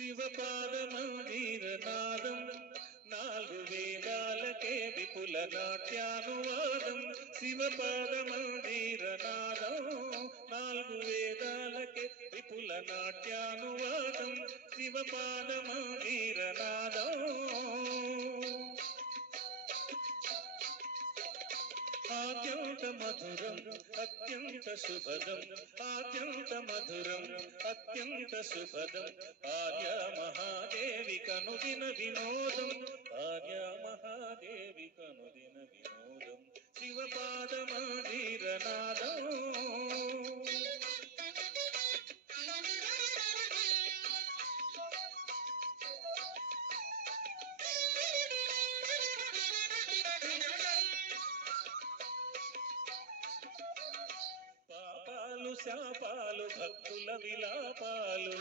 శివపాద మందిరనాదం నాలుగు వేదాలకే విపుల నాట్యానువాదం. శివపాద మందిరనాదం నాలుగు వేదాలకే విపుల నాట్యానువాదం. శివపాద మందిరనాదం అత్యంత మధురం అత్యంత శుభదం. అత్యంత మధురం అత్యంత శుభదం. ఆర్య మహాదేవి కనుదిన వినోదం. ఆర్య మహాదేవి కనుదిన వినోదం. శివపాద మందిరనాదం శాపాలు భక్తుల విలాపాలు.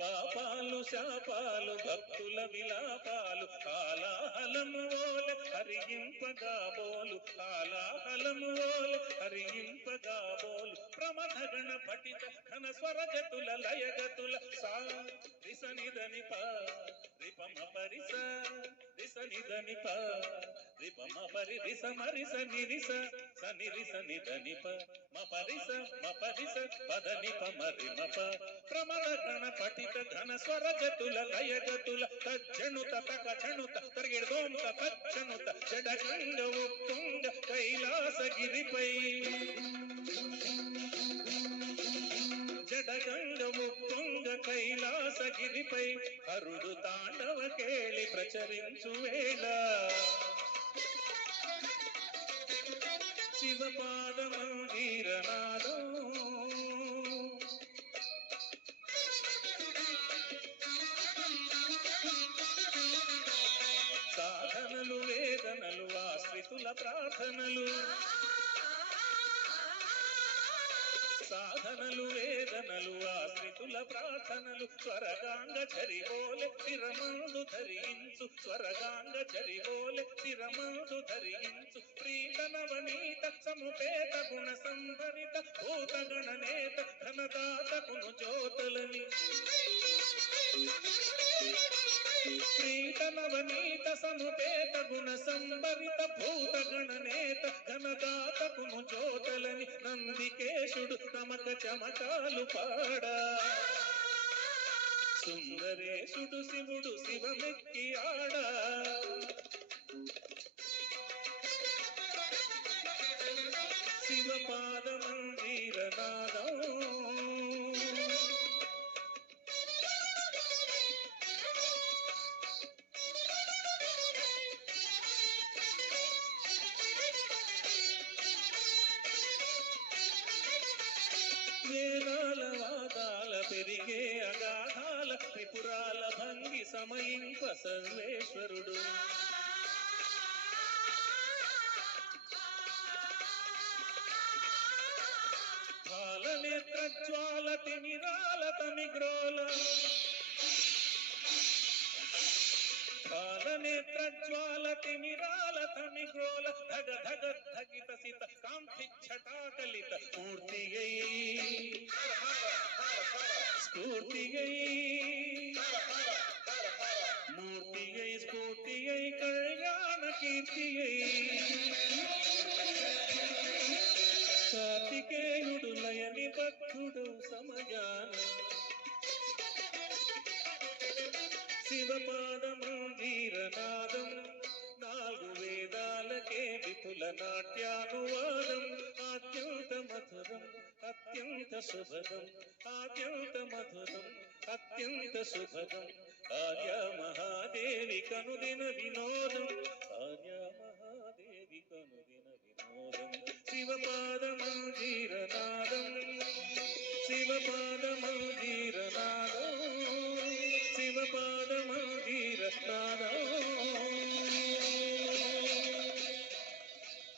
పాపాలు శాపాలు భక్తుల విలాపాలు. కాలాహలము ఓలె హరింపగాబోలు. కాలాహలము ఓలె హరింపగాబోలు. ప్రమథగణ పఠిత ఘన స్వరగతుల లయగతుల సా రిసనిదని ప రిపమ పరిస రిసనిదని ప రిపమ పరి రిస మరిస నిరిస సనిరిస నిదని ప మ పరిస మ పరిస పదని ప మరి మ ప. ప్రమథగణ పఠిత ఘన స్వరగతుల లయగతుల తజ్జణుత తక ఛణుత తరిగిడదోంత తచ్చణుత జడగంగ ఉత్తుంగ కైలాసగిరిపై. జడగంగ ఉత్తుంగ కైలాసగిరిపై హరుడు తాండవ కేళి ప్రచరించు వేళ. శివపాద మందిరనాదం సాధనలు వేదనలు ఆశ్రితుల ప్రార్థనలు. సాధనలు వేదనలు ఆశ్రితుల ప్రార్థనలు. స్వరగాంగ చరివోలె స్థిరమందు ధరించు. స్వరగాంగ చరివోలె స్థిరమందు ధరించు. ప్రీతనవనీత సముపేత గుణ సంభరిత భూత గణనేత ఘనదాతకును జ్యోతులని. ప్రీతనవనీత సముపేత గుణ సంభరిత భూత గణనేత ఘనదాతకును జ్యోతులని. నందికేశుడు తమక చమకాలు పాడా. సుందరేశుడు శివుడు శివమెక్కి ఆడా. శివపాద మందిరనాదం వేదాల వాదాల పెరిగే అగాధాల త్రిపురాల భంగి సమయింప సర్వేశ్వరుడు. నేత్రజ్వాల తిమిరాల తమిగ్రోల. నేత్రజ్వాల తిమిరాల తమిగ్రోల ధగ ధగ ధగిత సిత కాంతి ఛటాకలిత మూర్తియై స్ఫూర్తియై మూర్తియై స్ఫూర్తియై కళ్యాణ కీర్తియై. కార్తికేయుడు లయని భక్తుడు సమయాన. శివపాద మందిరనాదం నాలుగు వేదాలకే విపుల నాట్యానువాదం. అత్యంత మధురం అత్యంత శుభదం. అత్యంత మధురం అత్యంత శుభదం. ఆర్య మహాదేవి కనుదిన వినోదం. ఆర్య మహాదేవి కనుదిన వినోదం. శివపాద మందిరనాదం శివపాద